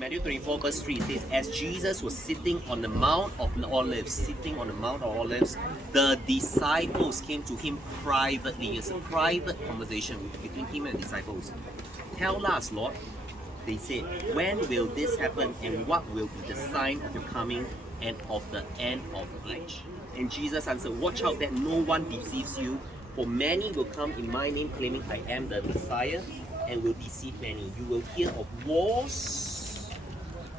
Matthew 24 verse 3 says, as Jesus was sitting on the Mount of Olives, the disciples came to him privately. It's a private conversation between him and disciples. Tell us, Lord, they said, when will this happen, and what will be the sign of your coming and of the end of the age? And Jesus answered, watch out that no one deceives you, for many will come in my name claiming I am the Messiah, and will deceive many. You will hear of wars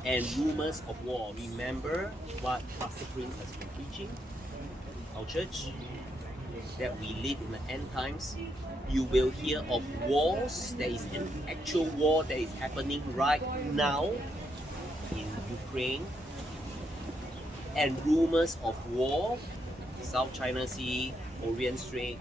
and rumors of war. Remember what Pastor Prince has been teaching our church, that we live in the end times. You will hear of wars. There is an actual war that is happening right now in Ukraine, and rumors of war, South China Sea, Orient Strait.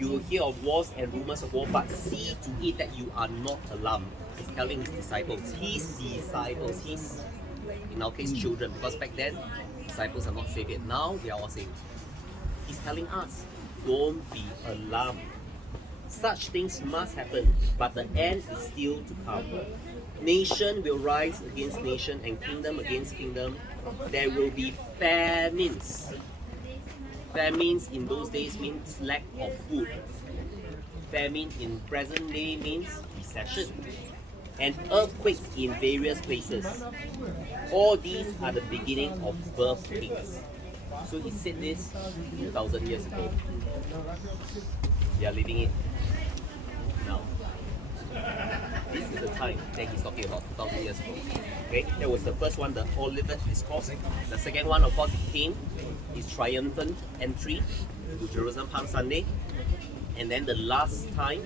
You will hear of wars and rumors of war, but see to it that you are not alarmed. He's telling his disciples, his, in our case, children, because back then, disciples are not saved yet. Now, they are all saved. He's telling us, don't be alarmed. Such things must happen, but the end is still to come. Nation will rise against nation and kingdom against kingdom. There will be famines. Famines in those days means lack of food. Famine in present day means recession. And earthquakes in various places. All these are the beginning of birth pains. So he said this 2,000 years ago. We are living it now. This is the time that he's talking about, 2,000 years ago. Okay, that was the first one, the Olivet Discourse. The second one, of course, came his triumphant entry to Jerusalem Palm Sunday. And then the last time,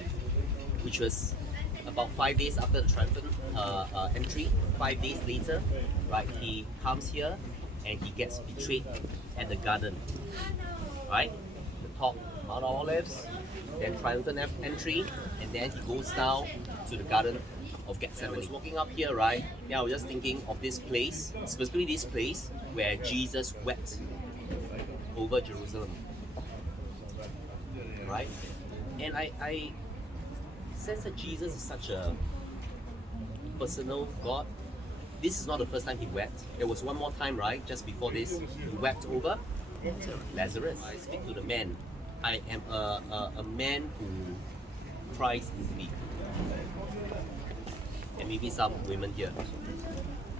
which was about 5 days after the triumphant entry, 5 days later, right, he comes here and he gets betrayed at the garden. Right? The top, Mount of Olives, then triumphant entry, and then he goes down to the Garden of Gethsemane. I was walking up here, right? Yeah, I was just thinking of this place, specifically this place where Jesus wept over Jerusalem. Right? And I sense that Jesus is such a personal God. This is not the first time he wept. There was one more time, right? Just before this, he wept over Lazarus. I speak to the man. I am a man who cries easily. And maybe some women here.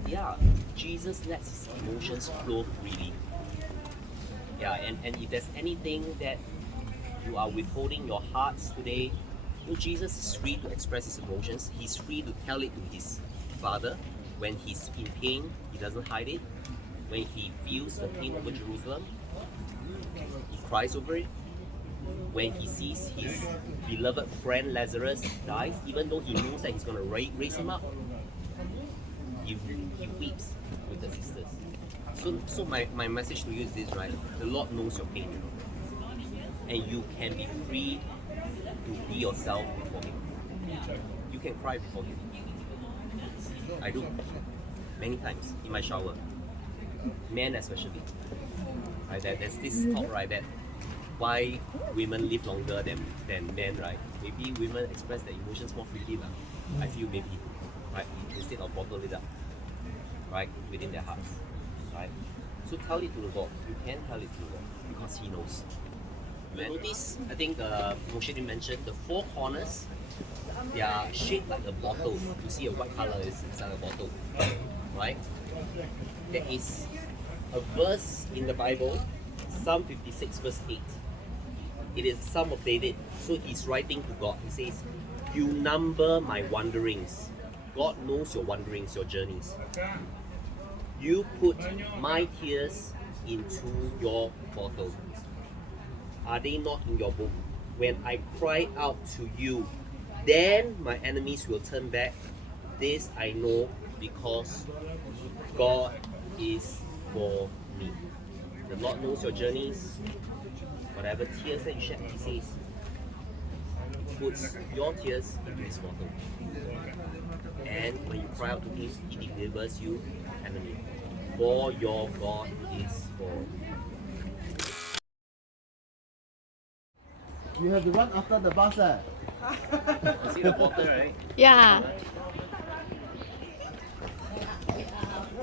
Yeah, Jesus lets his emotions flow freely. Yeah, and if there's anything that you are withholding your hearts today, you know, Jesus is free to express his emotions. He's free to tell it to his Father. When he's in pain, he doesn't hide it. When he feels the pain over Jerusalem, he cries over it. When he sees his beloved friend Lazarus dies, even though he knows that he's going to raise him up, he weeps with the sisters. So my message to you is this, right? The Lord knows your pain, and you can be free to be yourself before him. You can cry before him. I do, many times in my shower. Men especially. Right? There's this talk, right, that why women live longer than men, right? Maybe women express their emotions more freely, I feel maybe, right? Instead of bottle it up, right? Within their hearts, right? So tell it to the Lord. You can tell it to the Lord because he knows. You notice, I think Moshe didn't mention, the four corners, they are shaped like a bottle. You see a white color is inside a bottle, right? There is a verse in the Bible, Psalm 56 verse 8. It is Psalm of David. So he's writing to God. He says, you number my wanderings. God knows your wanderings, your journeys. You put my tears into your bottle. Are they not in your book? When I cry out to you, then my enemies will turn back. This I know because God is for me. The Lord knows your journeys. Whatever tears that you shed, he says, puts your tears into his bottle. And when you cry out to him, he delivers you enemy. For your God is for you. You have to run after the bus. You see the bottle, right? Yeah.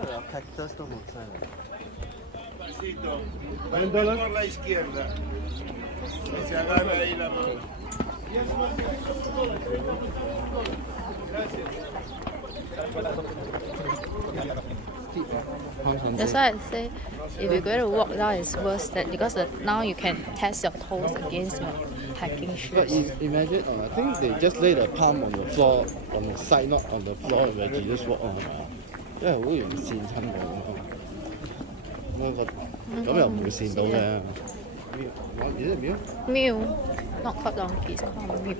有 cactus 都冇晒啦。 Por la izquierda. Que se agarra ahí la mano. That's why I say if you're going to walk down, it's worse that because now you can test your toes against your hiking But shoes. imagine, I think they just lay the palm on the floor, on the side, not on the floor where Jesus walk on. 因為好容易跣親我咁又唔會跣到嘅。Is it mule? Mule, not called donkey, it's called mule.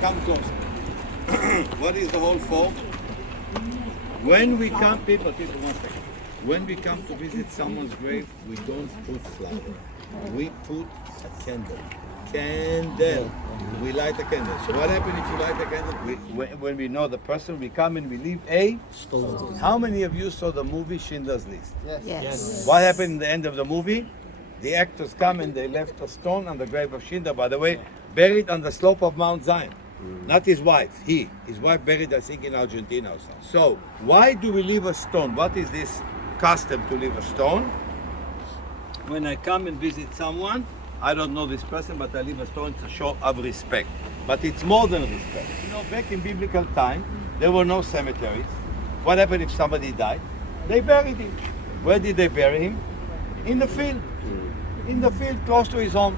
Come close. What is the whole fault? When we come, people, 1 second. When we come to visit someone's grave, we don't put flower. We put a candle. Candle. We light a candle. So what happens if you light a candle? When we know the person, we come and we leave a stone. How many of you saw the movie Schindler's List? Yes. What happened in the end of the movie? The actors come and they left a stone on the grave of Schindler, by the way, buried on the slope of Mount Zion. Not his wife, his wife buried, I think, in Argentina or something. So, why do we leave a stone? What is this custom to leave a stone? When I come and visit someone, I don't know this person, but I leave a stone to show of respect. But it's more than respect. You know, back in biblical time, there were no cemeteries. What happened if somebody died? They buried him. Where did they bury him? In the field. In the field, close to his home.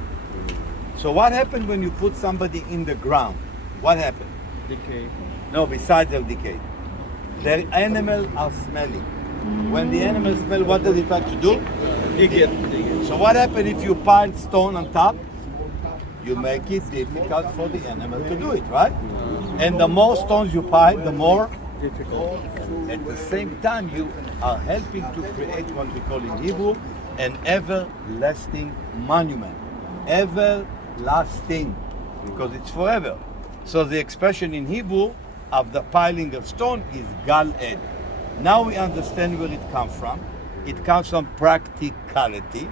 So what happened when you put somebody in the ground? What happened? Decay. No, besides the decay. The animals are smelling. When the animals smell, what does it have to do? Dig it. So what happened if you pile stone on top? You make it difficult for the animal to do it, right? And the more stones you pile, the more difficult. At the same time, you are helping to create what we call in Hebrew an everlasting monument. Everlasting, because it's forever. So the expression in Hebrew of the piling of stone is gal ed. Now we understand where it comes from. It comes from practicality,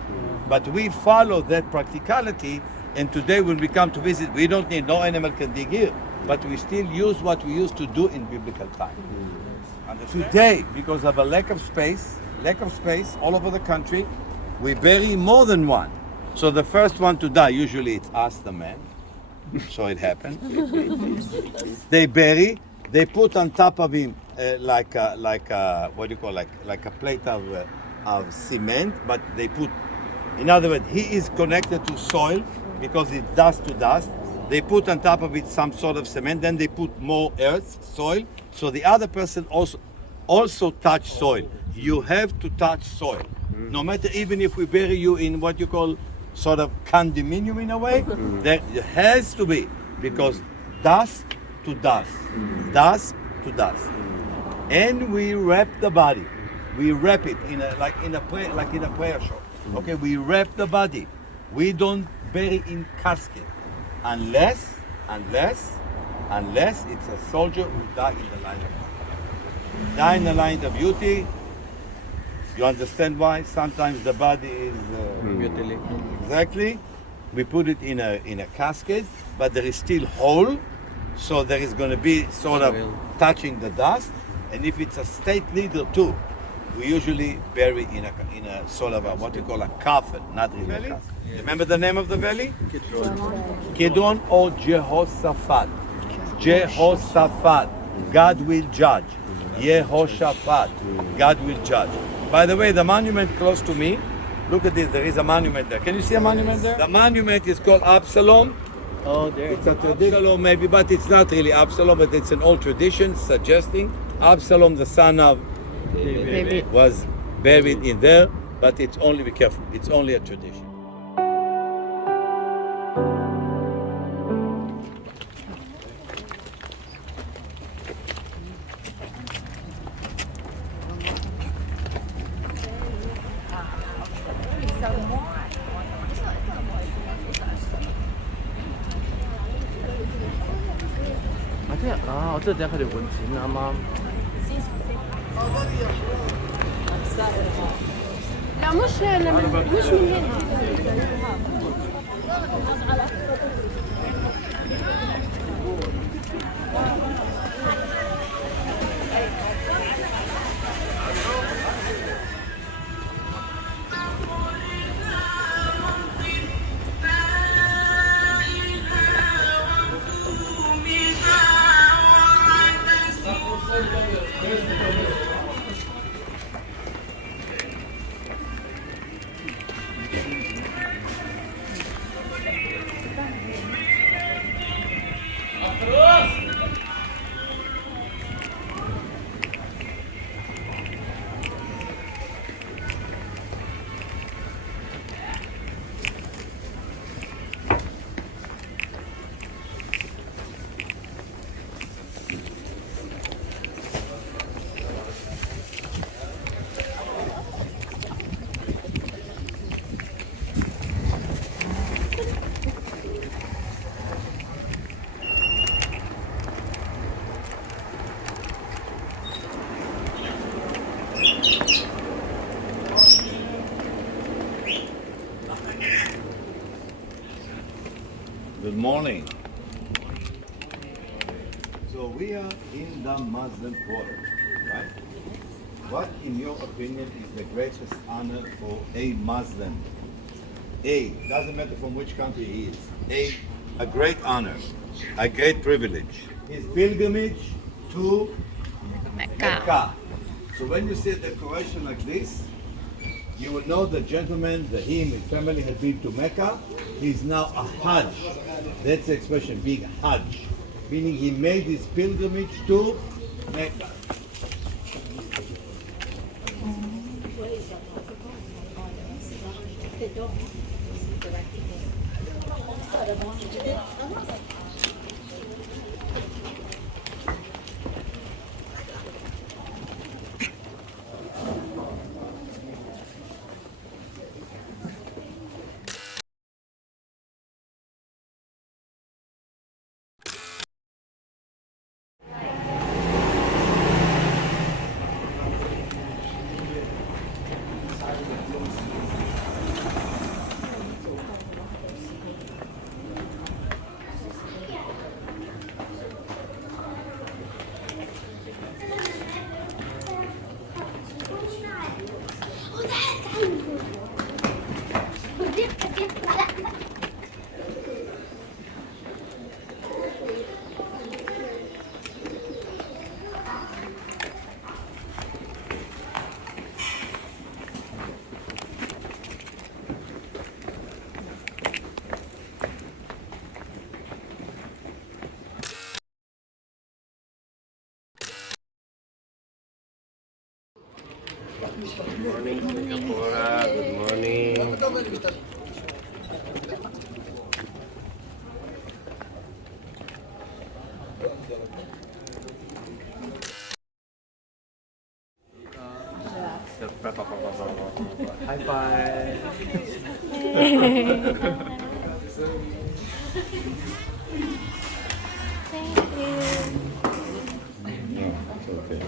but we follow that practicality. And today when we come to visit, we don't need, no animal can dig here, but we still use what we used to do in biblical time. And today, because of a lack of space all over the country, we bury more than one. So the first one to die, usually it's us, the man. So it happened. They bury, they put on top of him like a plate of cement, but they put, in other words, he is connected to soil because it's dust to dust. They put on top of it some sort of cement, then they put more earth, soil, so the other person also touch soil. You have to touch soil. No matter, even if we bury you in what you call sort of condominium in a way, there has to be, because dust to dust, dust to dust. And we wrap the body. We wrap it like in a prayer shop. Okay, we wrap the body. We don't bury in casket unless it's a soldier who died in the line of duty. Die in the line of duty. You understand why? Sometimes the body is mutilated. Exactly. We put it in a casket, but there is still hole, so there is going to be sort of touching the dust. And if it's a state leader too, we usually bury in a sort of what you call a coffin, not really a coffin. Remember the name of the valley? Kidron or Jehoshaphat. Jehoshaphat. God will judge. Jehoshaphat. God will judge. By the way, the monument close to me, look at this, there is a monument there. Can you see a monument there? The monument is called Absalom. Oh, there. It's a tradition maybe, but it's not really Absalom, but it's an old tradition suggesting Absalom, the son of David. was buried in there, but it's only, be careful, it's only a tradition. 即係等佢哋換錢啱啱。لا مش من هنا. Good morning. So we are in the Muslim quarter, right? What, in your opinion, is the greatest honor for a Muslim? Doesn't matter from which country he is. A great honor, a great privilege. His pilgrimage to Mecca. So when you see a decoration like this, you will know the gentleman, his family had been to Mecca. He's now a Hajj. That's the expression, being Hajj. Meaning he made his pilgrimage to Mecca. Good morning, Singapore. Good morning. High five. Thank you. Yeah, it's okay.